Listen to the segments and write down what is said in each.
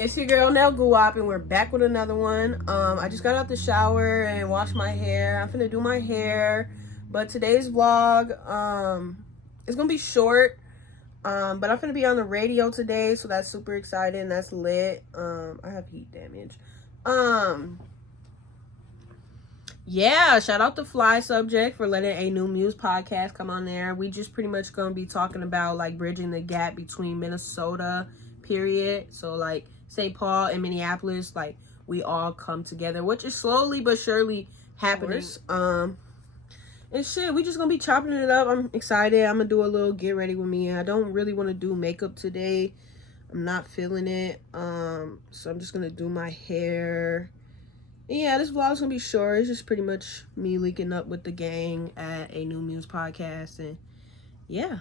It's your girl NELLGUWOP, and we're back with another one. I just got out the shower and washed my hair. I'm finna do my hair, but today's vlog, it's gonna be short. But I'm finna be on the radio today, so that's super exciting. That's lit. I have heat damage. Yeah, shout out to Fly Subject for letting a new Muse podcast come on there. We just pretty much gonna be talking about like bridging the gap between Minnesota, period. So like St. Paul and Minneapolis, like we all come together, which is slowly but surely happening. And shit, we just gonna be chopping it up. I'm excited. I'm gonna do a little get ready with me. I don't really want to do makeup today. I'm not feeling it. So I'm just gonna do my hair. And yeah, this vlog's gonna be short. It's just pretty much me linking up with the gang at a new Muse podcast. And yeah,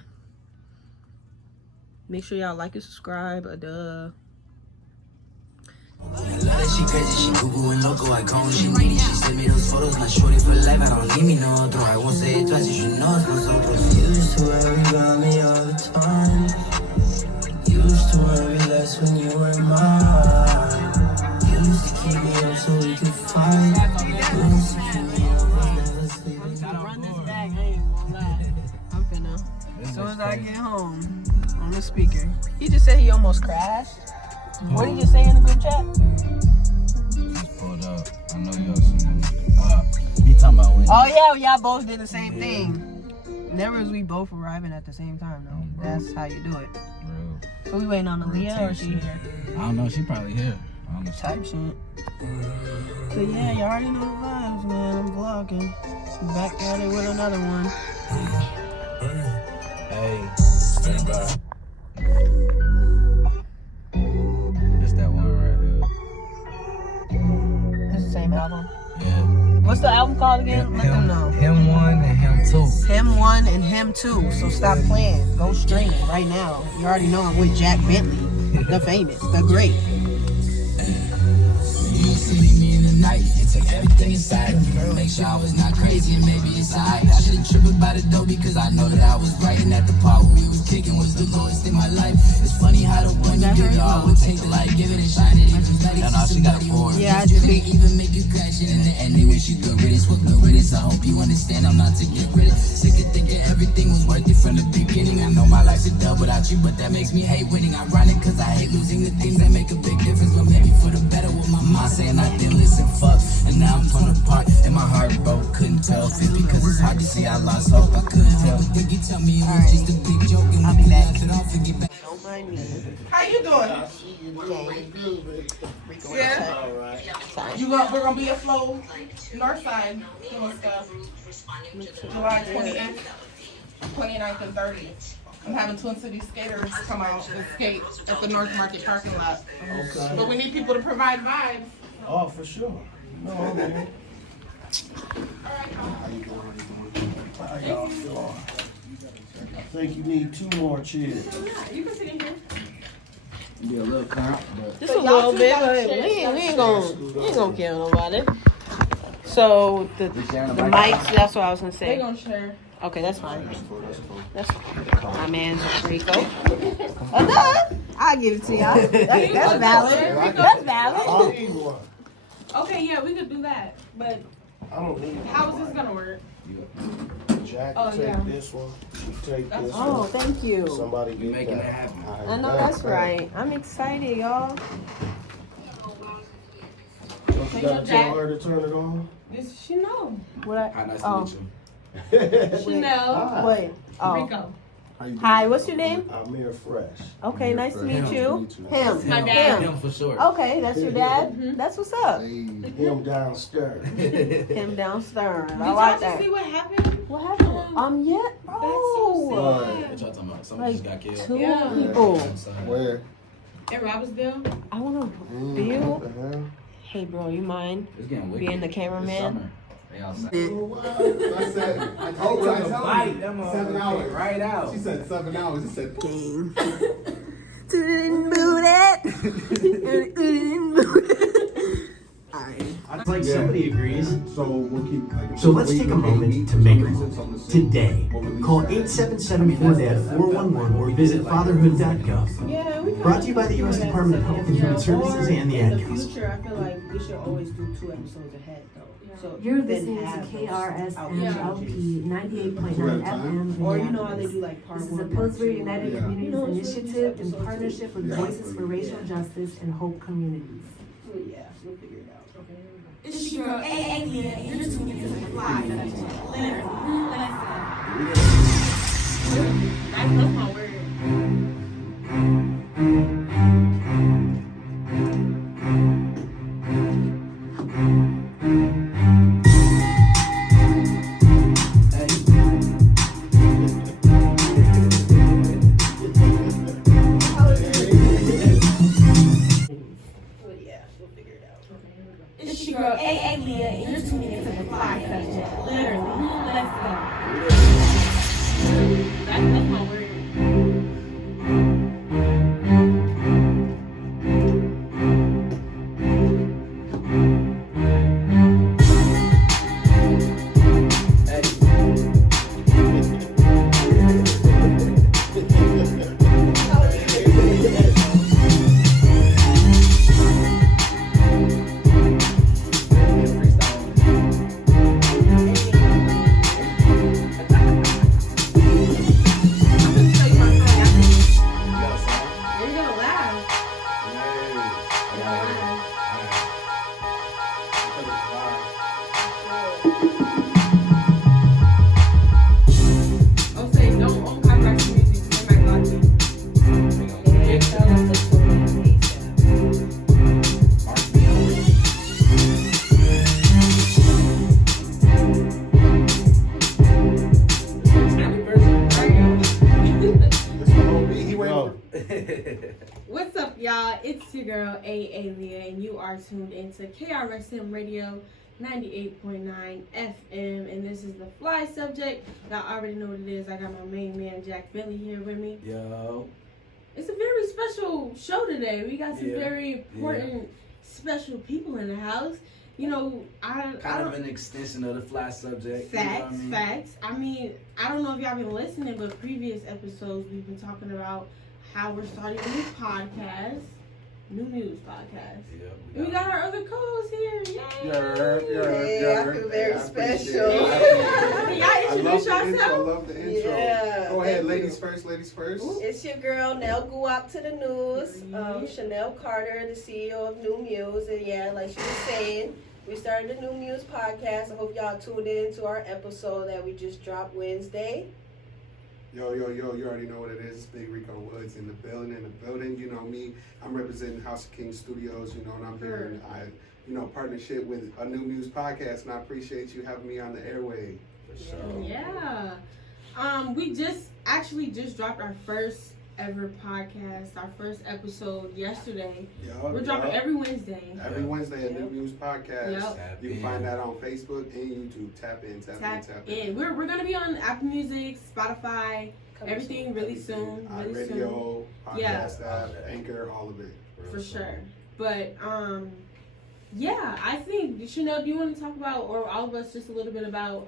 make sure y'all like and subscribe. She crazy, she Google and local, I call when she needy. She send me those photos, not shorty for life. I don't need me no other. I won't say it twice, you should know it's my soul. Used to worry about me all the time. Used to worry less when you were mine. Used to keep me up so we could fight. Used to keep me up, I never sleep. I'm gonna run this back, I ain't gonna lie. I'm finna, as soon as I get home, on the speaker. He just said he almost crashed. What did you say in the group chat? Just pulled up. I know y'all seen you talking about when Oh yeah, y'all both did the same thing. Never was we both arriving at the same time though. That's how you do it. Real. So we waiting on Aaliyah or she here? I don't know, she probably here. I don't know. Type shit. So yeah, you already know the vibes, man. I'm vlogging. Back at it with another one. Hey, stand by. It's that one right here. It's the same album. Yeah. What's the album called again? Let them know. Him 1 and him 2. Him 1 and Him 2. So stop playing. Go stream it right now. You already know I'm with Jack Bentley, the famous, the great. You used to leave me in the night. You took everything inside of me. Make sure I was not crazy and maybe it's alright. I shouldn't trip about it though because I know that I was right. And at the part where we was kicking was the lowest in my life. It's funny how the one you give it all would take the light, give it and shine it. No, she got a board. Yeah, I just didn't even make you crash it in the end. They wish you good riddance with good riddance. I hope you understand I'm not to get rid of. Sick of thinking everything was worth it from the beginning. I know my life's a dub without you, but that makes me hate winning. Ironic cause I hate losing the things that make a big difference. But maybe for the better with my mind saying I didn't listen, fuck. And now I'm torn apart and my heart broke. Couldn't tell if it because it's hard to see I lost hope. I couldn't help but think you tell me it was just a big joke. And I'll be we back. laugh it off and get back. Don't mind me. How you doing? Yeah. All right. We're gonna be at Flow North Side doing stuff. July 28th, 29th, and 30th. I'm having Twin City skaters come out and skate at the North Market parking lot. Okay. But we need people to provide vibes. Oh, for sure. No, I'm here. How y'all feel? I think you need 2 more chairs. You can sit in here. Be a little crowd, but Just a little bit, but we ain't gonna kill nobody. So the mics, that's what I was gonna They're say. gonna share. Okay, that's fine. That's fine. My man's Rico. Enough. I'll give it to y'all. That's valid. That's valid. I need one. Okay, yeah, we could do that. But I don't need how is this gonna work? Jack, Oh, take yeah. this one. You take this Oh, one. thank you. Somebody get making that. it happen. All I know that's right. I'm excited, y'all. So you gotta tell her to turn it on? This she know. What I? how nice Oh, to meet you. Chanel. wait. Oh. Rico. Hi. What's your name? Amir Fresh. Okay, nice to meet you. Him. My dad. Him. Him for sure. Okay, that's your dad. That's what's up. Him downstairs. Him downstairs. Did I y'all like just that. see what happened? What happened? Yeah. That's Oh. so What sad. y'all talking about? Somebody just got killed. 2 Yeah. people. Where? In Robbinsdale? I want to What build. the hell? Hey, bro, you mind It's getting wicked. being the It's cameraman? summer. They outside. I said, I told her, I told her, 7 hours. Right out. She said 7 hours. She said, Game. Alright. somebody agrees. So we'll keep. Like, So let's take a moment to make a moment. Today, call 877-4DAD-411 or visit fatherhood.gov. Yeah, we Brought to you by the U.S. Department of Health and Human Services and the in Ad the Council. future, I feel like we should always do 2 episodes ahead, though. So You're then listening to have those KRSMLP 98.9 FM. Or you know how they do like part This is a 1, part Pillsbury 2. United Yeah. Communities You know, it's really initiative in episode partnership with Voices for Racial Justice and Hope Communities. Well, yeah, we'll figure it out. Okay. It's your girl, AA Leah, and you're tuning into the Fly Subject. Literally, let's go. That's my word. Well, yeah, we'll figure it out. It's your girl, AA Leah, and you're tuning into the Fly Subject. Literally, let's go. That's my word. You're gonna laugh. I'll say no on copyright music because they might block me. Yeah, tell them to put it ASAP. He went. What's up, y'all? It's your girl, AA Leah, and you are tuned into KRSM Radio 98.9 FM, and this is the Fly Subject. Y'all already know what it is. I got my main man, Jack Billy, here with me. Yo. It's a very special show today. We got some Yeah. very important, special people in the house. You know, I Kind of don't... an extension of the Fly Subject. Facts, you know what I mean? facts. I mean, I don't know if y'all been listening, but previous episodes we've been talking about how we're starting a new podcast, New Muse podcast. Yeah, And we got our other co-hosts here. Yay! Hey, I feel very special. Can y'all I love introduce the intro. I yourself? love the intro. Yeah, Go ahead, thank ladies you. first. Ladies first. It's your girl, NELLGUWOPTV to the news. Chanel Carter, the CEO of New Muse. And yeah, like she was saying, we started the New Muse podcast. I hope y'all tuned in to our episode that we just dropped Wednesday. Yo, you already know what it is. It's Big Rico Woods in the building. You know me, I'm representing House of King Studios, you know, and I'm here in partnership with a New Muse podcast, and I appreciate you having me on the airway. For sure. Yeah. We just dropped our first ever podcast, our first episode yesterday. We're dropping every Wednesday. Every Wednesday, a New Muse podcast. Yep. You can find that on Facebook and YouTube. Tap in. We're gonna be on Apple Music, Spotify, everything really soon. Really soon. Radio, Yeah. podcast app, Anchor, all of it. For sure. But yeah, I think Chanel, do you want to talk about, or all of us, just a little bit about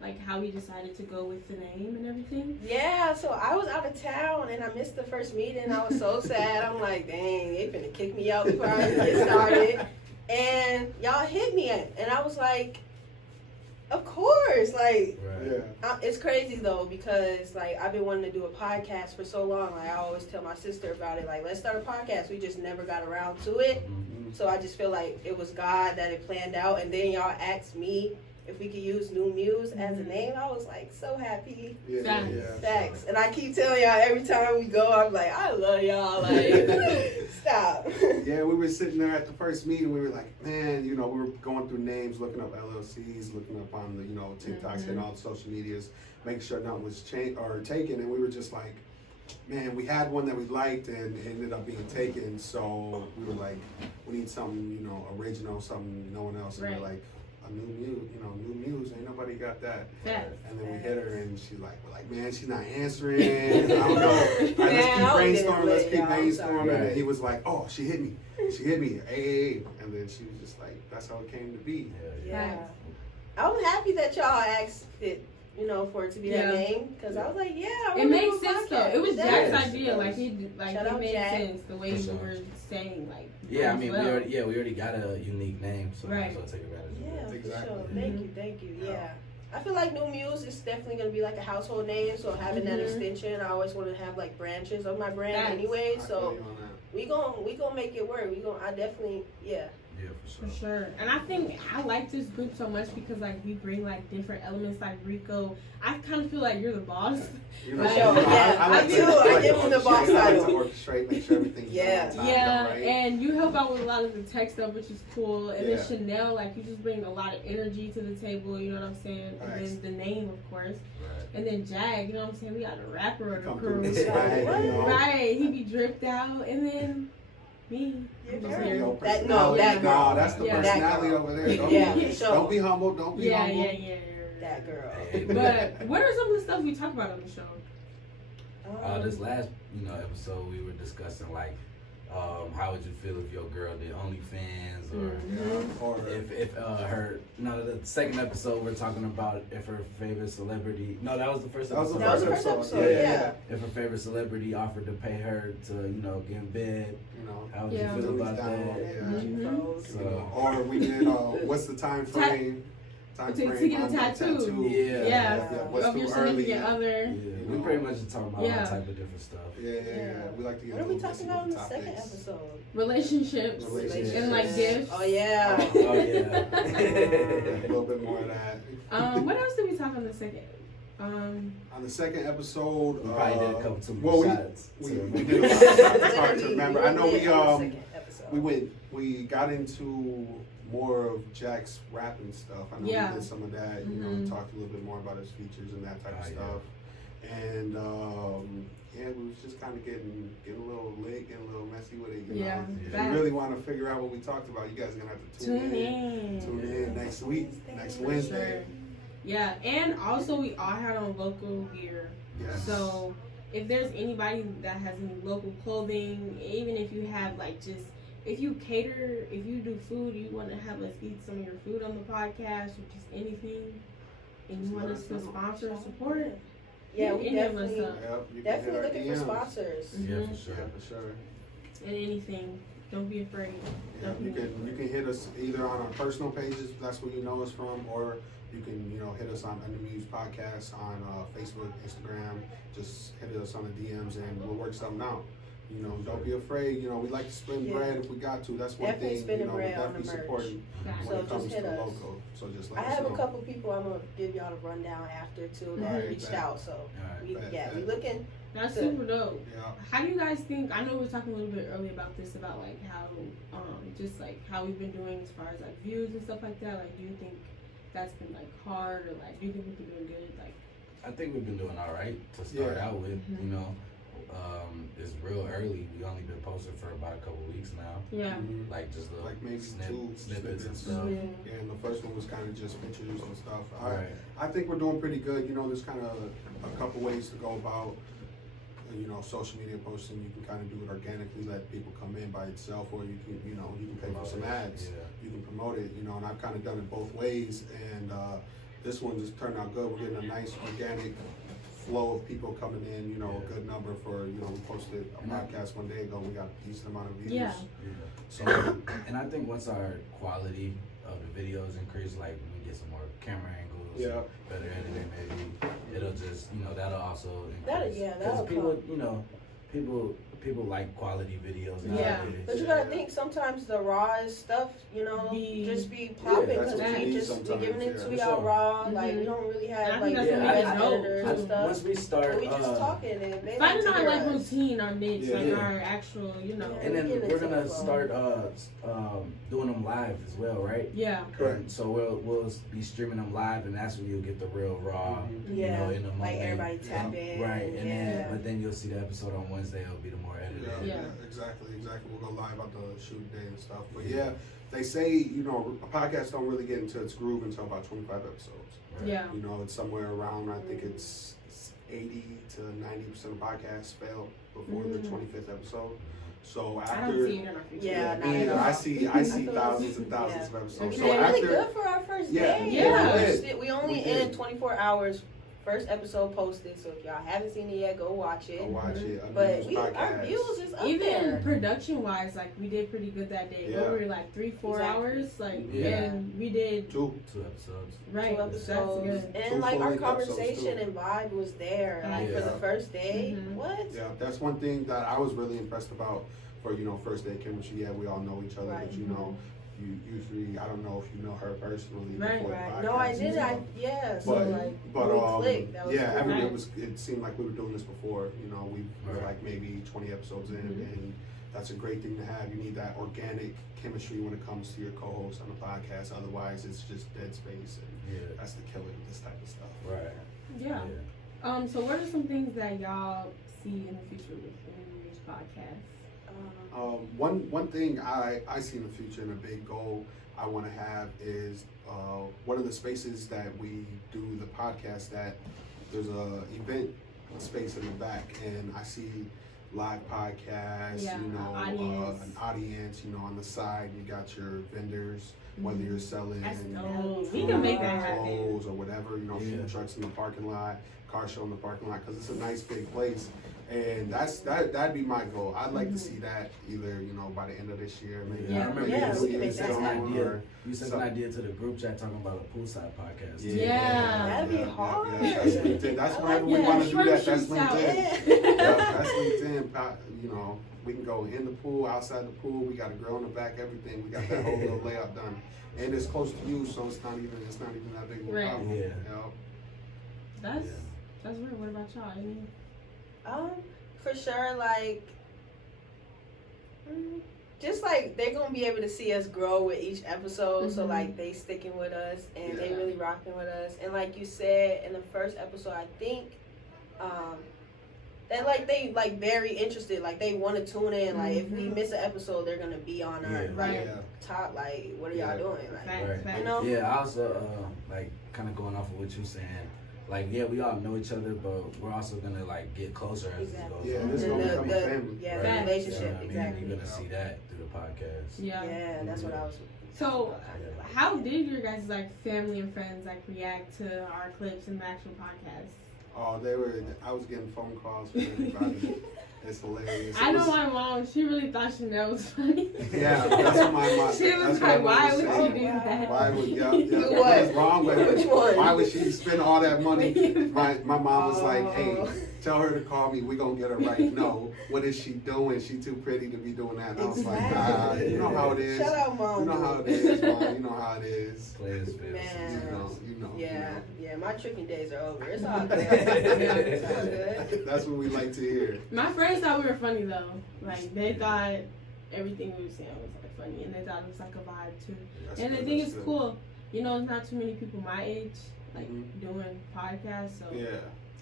like how we decided to go with the name and everything? Yeah, so I was out of town and I missed the first meeting. I was so sad. I'm like, dang, they finna kick me out before I even get started. And y'all hit me, and I was like, of course. Like, Yeah. it's crazy though, because like I've been wanting to do a podcast for so long. Like I always tell my sister about it. Like, let's start a podcast. We just never got around to it. So I just feel like it was God that it planned out. And then y'all asked me if we could use New Muse as a name. I was like so happy. Yeah. Thanks. And I keep telling y'all every time we go, I'm like, I love y'all. Like, stop. Yeah, we were sitting there at the first meeting. We were like, man, you know, we were going through names, looking up LLCs, looking up on the, you know, TikToks and all the social medias, making sure nothing was changed or taken. And we were just like, man, we had one that we liked and it ended up being taken. So we were like, we need something, you know, original, something no one else. And Right. we're like, a new Muse, new Muse. Ain't nobody got that. Yes. And then we hit her, and she's like, we're like, man, she's not answering. I don't know. Let's keep brainstorming. And he was like, oh, she hit me. Hey. And then she was just like, that's how it came to be. Yeah. I'm happy that y'all asked it, for it to be that name, because I was like, it made sense though. It was Jack's idea. Shout it out made Jack. sense the way you were saying, like. Yeah, I mean, well. we already got a unique name, so right. I'll take advantage of it. Yeah, Exactly. for sure. Thank you. Yeah. I feel like New Muse is definitely going to be like a household name, so having that extension, I always want to have like branches of my brand anyway, so we gonna make it work. I definitely, Yeah, for sure. And I think I like this group so much because like we bring like different elements. Like Rico, I kind of feel like you're the boss. I give him the boss title. I like to orchestrate, make sure everything's right. And you help out with a lot of the tech stuff, which is cool. And then Chanel, like you just bring a lot of energy to the table. You know what I'm saying? And then the name, of course. And then Jag, you know what I'm saying? We got a rapper of the crew. Right. He be dripped out, and then. Me. That girl. That's the personality over there. Don't be humble. Don't be humble. Yeah. That girl. But what are some of the stuff we talk about on the show? This last, episode we were discussing like, how would you feel if your girl did OnlyFans or if her. No, the second episode we're talking about if her favorite celebrity. No, that was the first episode. That was the first episode. Yeah. If her favorite celebrity offered to pay her to, get in bed. How would you feel about that? So, or we did, what's the time frame? To get a tattoo. Yeah. What's of your significant other. We pretty much just talking about all type of different stuff. Yeah. We like to get. What are we talking about in the second episode? Relationships. And like gifts. Oh yeah. A little bit more of that. What else did we talk on the second? On the second episode, we probably did a couple too many shots. We did a lot of shots. It's hard to remember. I know we got into more of Jack's rapping stuff. I know we did some of that. Talked a little bit more about his features and that type of stuff. And we was just kind of getting a little lit, getting a little messy with it. You know? If you really want to figure out what we talked about, you guys are gonna have to tune in next week, next Wednesday. Sure. Yeah, and also we all had on local gear. Yes. So if there's anybody that has any local clothing, even if you have like just, if you cater, if you do food, you want to have us eat some of your food on the podcast or just anything, and you want us to sponsor and support, we definitely look looking for sponsors. Yeah, for sure. And anything. Don't be afraid. Yeah, you can hit us either on our personal pages, that's where you know us from, or you can hit us on the Muse Podcast on Facebook, Instagram. Just hit us on the DMs and we'll work something out. Don't be afraid. We like to spend bread if we got to. That's one definitely thing. We're definitely supporting when it comes to the local. So just let us know. I have a couple people I'm gonna give y'all a rundown after too that reached out. So we looking. That's super dope. Yeah. How do you guys think? I know we were talking a little bit earlier about this, about like how, just like how we've been doing as far as like views and stuff like that. Like, do you think that's been like hard, or like do you think we've been doing good? Like, I think we've been doing all right to start out with. It's real early. We only been posting for about a couple weeks now. Yeah. Like just little maybe snippets and stuff. Yeah, and the first one was kind of just pictures and stuff. I think we're doing pretty good. There's kind of a couple ways to go about social media posting. You can kind of do it organically, let people come in by itself, or you can you can pay for some ads. You can promote it, and I've kind of done it both ways, and this one just turned out good. We're getting a nice organic flow of people coming in, a good number for, we posted a podcast one day ago, we got a decent amount of views. So, and I think once our quality of the videos increase, like we get some more camera angles, better editing maybe, it'll just, that'll also increase. Because people like quality videos nowadays. But you gotta think sometimes the rawest stuff, just be popping because we giving it to y'all raw. Like we don't really have like editors and stuff. Once we start, we just talking and they finding our like routine, our niche, like our actual, And then we're gonna start doing them live as well, right? Yeah. Correct. So we'll be streaming them live, and that's where you'll get the real raw. In the moment. Like everybody tap in. Right, and then but then you'll see the episode on Wednesday. It'll be the more editing. Yeah. Exactly. We'll go live out the shoot day and stuff. But yeah, they say, a podcast don't really get into its groove until about 25 episodes. Right. Yeah. It's somewhere around, I think it's 80 to 90% of podcasts fail before the 25th episode. So I don't after, see it in our future. Yeah, me either. I see thousands and thousands of episodes. So They're really after, good for our first day. Yeah. We only in 24 hours. First episode posted, so if y'all haven't seen it yet, go watch it. go watch it. But our views is up Even there. production wise, like we did pretty good that day. Yeah. What were we, like 3-4 hours? Like and we did Two episodes. right. 2 episodes. That's good. And Two like our full-length episodes, conversation too. and vibe was there. Like for the first day. Mhm. What? Yeah, that's one thing that I was really impressed about for, first day chemistry. Yeah, we all know each other, Right. but you three, I don't know if you know her personally Right, before the Right. podcast. No, I did. So But we clicked. That was yeah, cool. it seemed like we were doing this before. We were Right. like maybe 20 episodes in, and that's a great thing to have. You need that organic chemistry when it comes to your co-host on the podcast. Otherwise, it's just dead space, and that's the killer of this type of stuff. Right. Yeah. So what are some things that y'all see in the future with the Muse podcast? One thing I see in the future, and a big goal I want to have is one of the spaces that we do the podcast at. There's a event space in the back, and I see live podcasts. Audience. An audience. On the side, you got your vendors, whether you're selling we can make that happen. clothes or whatever. Food trucks in the parking lot, car show in the parking lot, because it's a nice big place. And that'd be my goal. I'd like to see that either, by the end of this year, maybe. Yeah. I remember we can make that happen. You sent an idea to the group chat talking about a poolside podcast. That'd be hard. That's LinkedIn. That's whenever we want to do that. That's LinkedIn. That's LinkedIn. We can go in the pool, outside the pool. We got a grill in the back, everything. We got that whole little layout done, and it's close to you, so it's not even that big of a problem. Yeah. That's weird. What about y'all? For sure, just like they're gonna be able to see us grow with each episode, so like they sticking with us and they really rocking with us. And like you said in the first episode, I think that they very interested, like they want to tune in. Like if we miss an episode, they're gonna be on our top. Like, what are y'all doing? Like, Yeah, I also kind of going off of what you're saying. We all know each other, but we're also gonna get closer as it goes. Yeah, this is gonna become a family. Yeah, the relationship, exactly. You're gonna see that through the podcast. Yeah, that's what I was. So, how did your guys family and friends react to our clips in the actual podcast? Oh, I was getting phone calls from everybody. It's hilarious. I know my mom, she really thought Chanel was funny. Yeah, that's what my mom. She was like, why would you do that? Why would what was wrong with Which one? Why would she spend all that money? My mom was like, hey, tell her to call me. We gonna get her right. No, what is she doing? She too pretty to be doing that. And I was like, you know how it is. Shout out, Mom. You know how it is, Mom. You know how it is. Players fail. You know. Yeah, my tricking days are over. It's all good. It's all good. That's what we like to hear. My friends thought we were funny though. They thought everything we were saying was funny, and they thought it was a vibe too. And the thing is cool. It's not too many people my age doing podcasts, so yeah.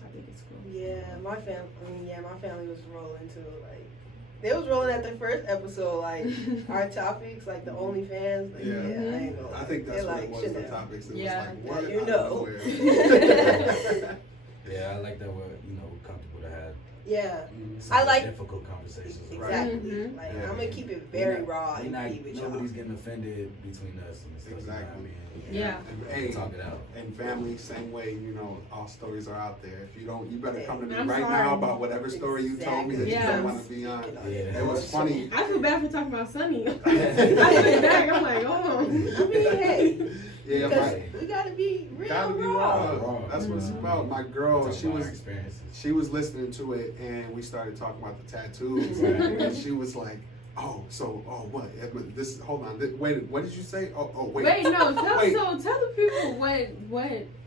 I think it's cool. Yeah, my family was rolling too. They was rolling at the first episode, our topics, the OnlyFans. I ain't gonna lie. I think that's what it was, the topics. It was what? You know. Yeah, I like that we're, comfortable to have. Yeah. I like difficult conversations. Exactly. I'm gonna keep it very raw and keep it nobody's getting offended between us and stuff. Exactly. Yeah. And talk it out. And family, same way. All stories are out there. If you don't, you better come to me I'm right sorry. now about whatever story you told me that you don't want to be on. It was funny. I feel bad for talking about Sunny. I look back, I'm like, oh. Hey. Yeah, because we gotta be real. Raw. That's what it's about. My girl, she was listening to it, and we started talking about the tattoos, and she was like, what? Hold on. Wait, what did you say? Wait. Wait, no. Tell the people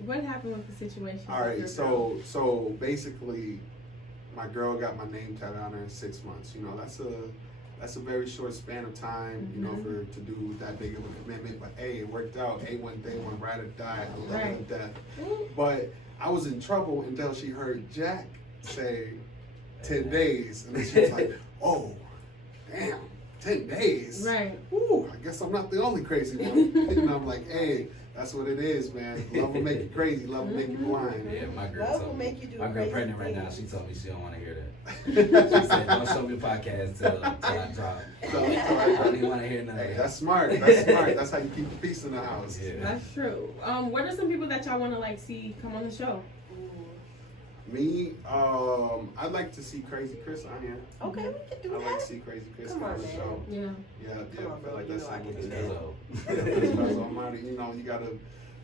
what happened with the situation. All right. So basically, my girl got my name tattooed on her in 6 months. That's a very short span of time, to do that big of a commitment. But hey, it worked out. A1 day, one ride or die. I love her to death. But I was in trouble until she heard Jack say 10 days, and then she was like, whoa, damn, 10 days. Right. Ooh, I guess I'm not the only crazy one. And I'm like, hey, that's what it is, man. Love will make you crazy. Love will make you blind. Yeah, my girl Love told will me. make you do My girl crazy pregnant right now. things. She told me she don't want to hear that. She said, don't show me the podcast till I drop. I don't even want to hear none of Hey, that. that's smart. That's smart. That's how you keep the peace in the house. Yeah. That's true. What are some people that y'all want to like see come on the show? Me, I'd like to see Crazy Chris on here. Okay, we can do I'd like to that. see Crazy Chris Come on on, the man. show. Yeah. Yeah, Come on, I feel like you that's know I something can we do can that. do. Because Almighty, you know, you gotta.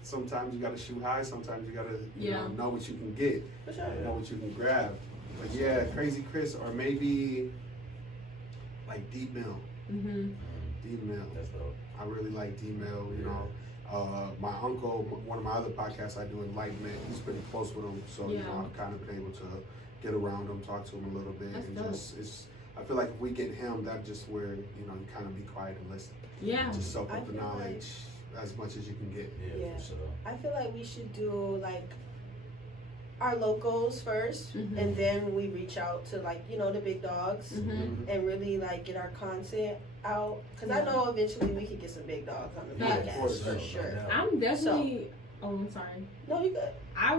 Sometimes you gotta shoot high. Sometimes you gotta, you know what you can get. For sure. Know what you can grab. But yeah, Crazy Chris, or maybe like D-Mill. Mm-hmm. D-Mill. That's dope. I really like D-Mill. You know, my uncle, one of my other podcasts I do, Enlightenment. He's pretty close with him, so you know I've kind of been able to get around him, talk to him a little bit, That's and dope. just it's. I feel like if we get him, that's just where you know you kind of be quiet and listen. Yeah. Just soak I up the feel knowledge as much as you can get. Yeah, Yeah. for sure. I feel like we should do like our locals 1st, Mhm. and then we reach out to like the big dogs, Mm-hmm. and really like get our content out. Cause I know eventually we could get some big dogs on the Yeah, podcast of course, for no sure. doubt. I'm definitely. Oh, I'm sorry. No, you good. I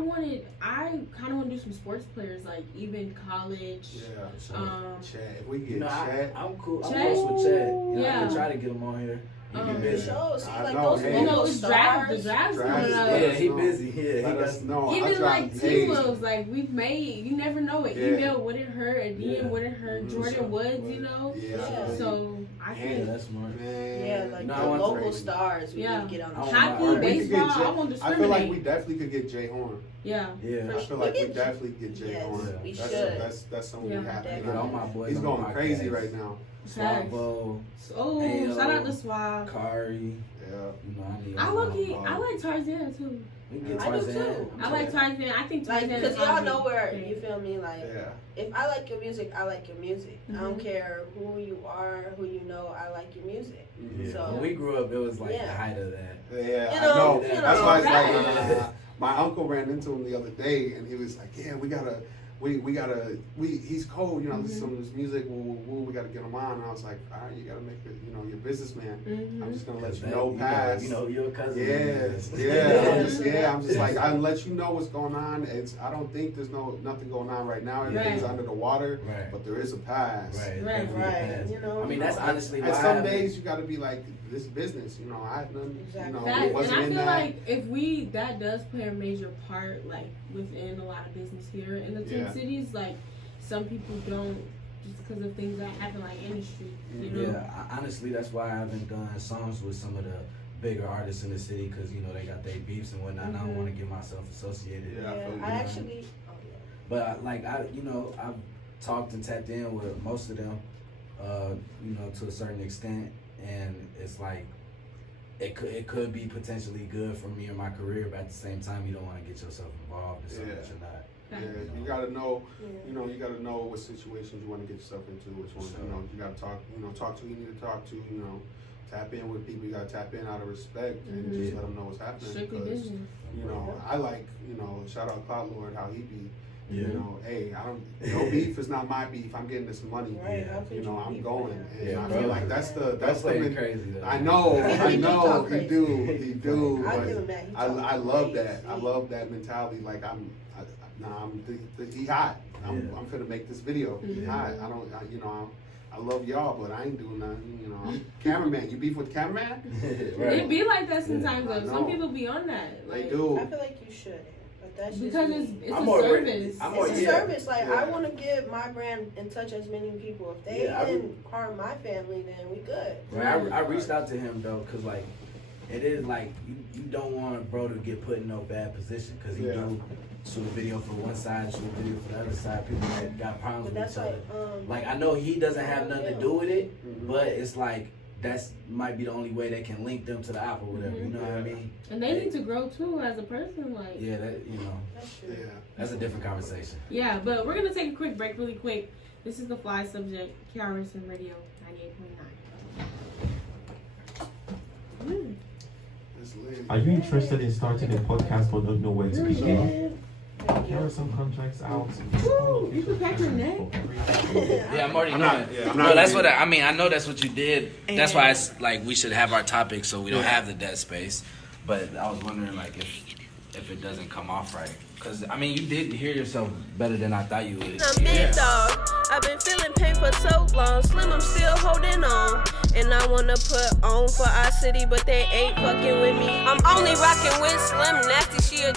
kind of want to do some sports players, like even college. Yeah. So, Chad, if we you get know, Chad, I'm cool. I'm Chad? close with Chad. You know, I Yeah. can try to get him on here. He be For busy. So see I like know, those hey. You know, local it's draft. The stars. draft's Draft coming is up. good. Yeah, he No. busy. Yeah, he let got us know. I Even drop like days. T-Wolves, like we've made, you never know it. Yeah. Email wouldn't hurt, a DM Yeah. wouldn't hurt. Mhm. Jordan Sure. Woods, you know. Yeah. So I And- Yeah, think that's smart. Man, Yeah, like No, I the want local to- stars we Yeah. need to get on I the want show. hockey, my- we could baseball. get Jay- I won't I discriminate. feel like we definitely could get Jay Horn. Yeah. Yeah. I feel like we get- definitely get Jay Yes, Horn. we That's should. that's something Yeah. we have to Definitely. Get do. all my boys He's on going the crazy podcast. right now. Swavo, Oh, Ayo, shout out to Swab. Kari. Yeah. You know, I need I all look, my I like Tarzan too. We can get I do Tarzan. too. I like Tarzan. I think Like, Tarzan cause is y'all awesome. know where you feel me. Like, Yeah. if I like your music, I like your music. I don't Mhm. care who you are, who you know. I like your music. Yeah. So- When we grew up, it was like Yeah. the height of that. Yeah, You I know, know. you That's know. why it's Right. like my uncle ran into him the other day, and he was like, "Yeah, we gotta. He's cold, you know. Listen to some of his music. We gotta get him on." And I was like, "All right, you gotta make it. You know, your businessman. Mhm. I'm just gonna let you That- know past. You know, your cousin. Yeah. I'm just like I'll let you know what's going on. I don't think there's nothing going on right now. Everything's Right. under the water, Right. but there is a pass. Right. Right. definitely Right. has. You know. I mean, that's honestly why And I some haven't- days you gotta be like, this business. You know, I had none. Exactly. You know, Facts. it And wasn't I in feel that. like if that does play a major part, like within a lot of business here in the Twin Yeah. Cities, like some people don't just because of things that happen like in the street, you know. Yeah, honestly, that's why I haven't done songs with some of the bigger artists in the city because, you know, they got their beefs and whatnot. And I don't want to get myself associated. Yeah, I feel you. I actually. But I've talked and tapped in with most of them, you know, to a certain extent, and it's like it could be potentially good for me and my career, but at the same time, you don't want to get yourself involved in something that you're not. Yeah, you gotta know. You know, you gotta know what situations you want to get yourself into. Which ones, you know, you gotta talk. You know, talk to who you need to talk to. You know, tap in with people. You gotta tap in out of respect and just let them know what's happening. Strictly because, business. you know, I like, you know, shout out Cloud Lord, how he be. Yeah. You know, hey, no beef is not my beef. I'm getting this money. Right, how could You know, you I'm beef going. with him? And Yeah, I bro. feel like that's That's the playing crazy though. I know, He do talk he crazy. do. I'll But give him that. He I talk love crazy. that. I love that mentality. Like he hot. I'm finna make this video. He hot. I love y'all, but I ain't doing nothing. You know, I'm cameraman. You beef with cameraman? Right. It be like that sometimes I though. know. Some people be on that. They Like, do. I feel like you should. But that's just because me. it's I'm a more service. I'm It's a yeah. service. Like I Yeah. want to give my brand and touch as many people. If they Yeah, I didn't harm my family, then we good. Right, I reached out to him though, cause like it is like you don't want bro to get put in no bad position, cause he do shoot a video for one side, shoot a video for the other side. People that got problems But with that's each other. like Like I know he doesn't have nothing to do with it, Mhm. but it's like that's might be the only way that can link them to the app or whatever. You know what I mean? And they need to grow too as a person. Like, Yeah, that that's true. Yeah. that's a different conversation. yeah, but we're gonna take a quick break, really quick. This is the Fly Subject, KRSM Radio 98.9. It's lit. Are you interested in starting a podcast but don't know where to begin? There are some contracts out. Ooh, you can pack your neck. Yeah, I'm already I'm doing not- it. yeah, I'm No, not that's really- what I mean. I know that's what you did. That's why it's like we should have our topic so we don't have the dead space. But I was wondering like if it doesn't come off right, because I mean you did hear yourself better than I thought you would. I'm big dog. I've been feeling pain for so long. Slim, I'm still holding on. And I wanna put on for our city, but they ain't fucking with me. I'm only rocking with Slim Nasty. She a